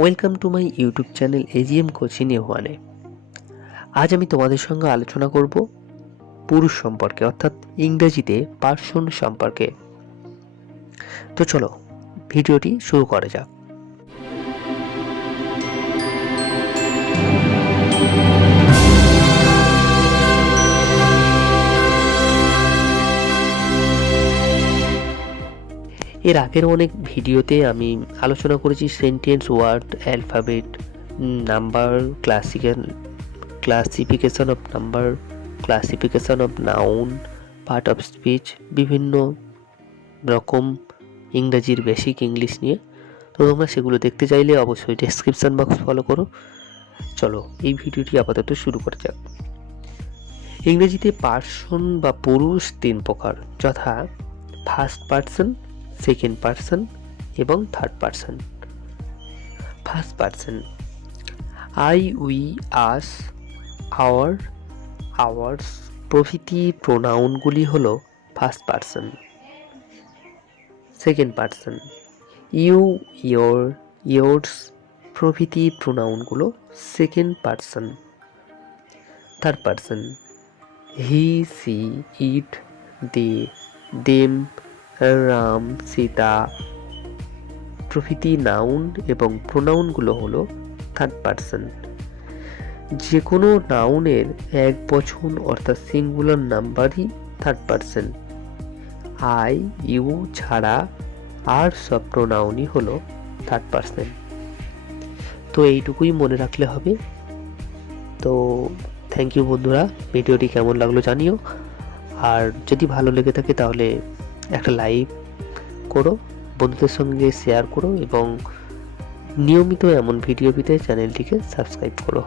Welcome to my YouTube channel AGM coaching এ1। আজ আমি তোমাদের সঙ্গে আলোচনা করব পুরুষ সম্পর্কে, অর্থাৎ ইংরেজিতে পার্সন সম্পর্কে। তো চলো ভিডিওটি শুরু করা যাক। এর আগের অনেক ভিডিওতে আমি আলোচনা করেছি sentence, word, alphabet, number, classification of number, classification of noun, part of speech, বিভিন্ন রকম ইংরাজির বেসিক ইংলিশ নিয়ে। তো তোমরা সেগুলো দেখতে চাইলে অবশ্যই ডেসক্রিপশন বক্স ফলো করো। চলো এই ভিডিওটি আপাতত শুরু করা যাক। ইংরেজিতে পার্সন বা পুরুষ তিন প্রকার, যথা ফার্স্ট পার্সন, সেকেন্ড পার্সন এবং third person. First person I, we, us, our, ours প্রভৃতি প্রোনাউনগুলি হলো first person. Second person you, your, yours প্রভৃতি প্রোনাউনগুলো second person. Third person he, she, it, they, them, Ram, Sita প্রভৃতি নাউন এবং প্রোনাউনগুলো হলো থার্ড পার্সন। যে কোনো নাউনের এক বচন অর্থাৎ সিঙ্গুলার নাম্বারই থার্ড পার্সন। আই, ইউ ছাড়া আর সব প্রোনাউনই হলো থার্ড পার্সন। তো এইটুকুই মনে রাখলে হবে। তো থ্যাংক ইউ বন্ধুরা, ভিডিওটি কেমন লাগলো জানিও। আর যদি ভালো লেগে থাকে তাহলে একটা লাইক করো, বন্ধুদের সঙ্গে শেয়ার করো এবং নিয়মিত এমন ভিডিও পেতে চ্যানেলটিকে সাবস্ক্রাইব করো।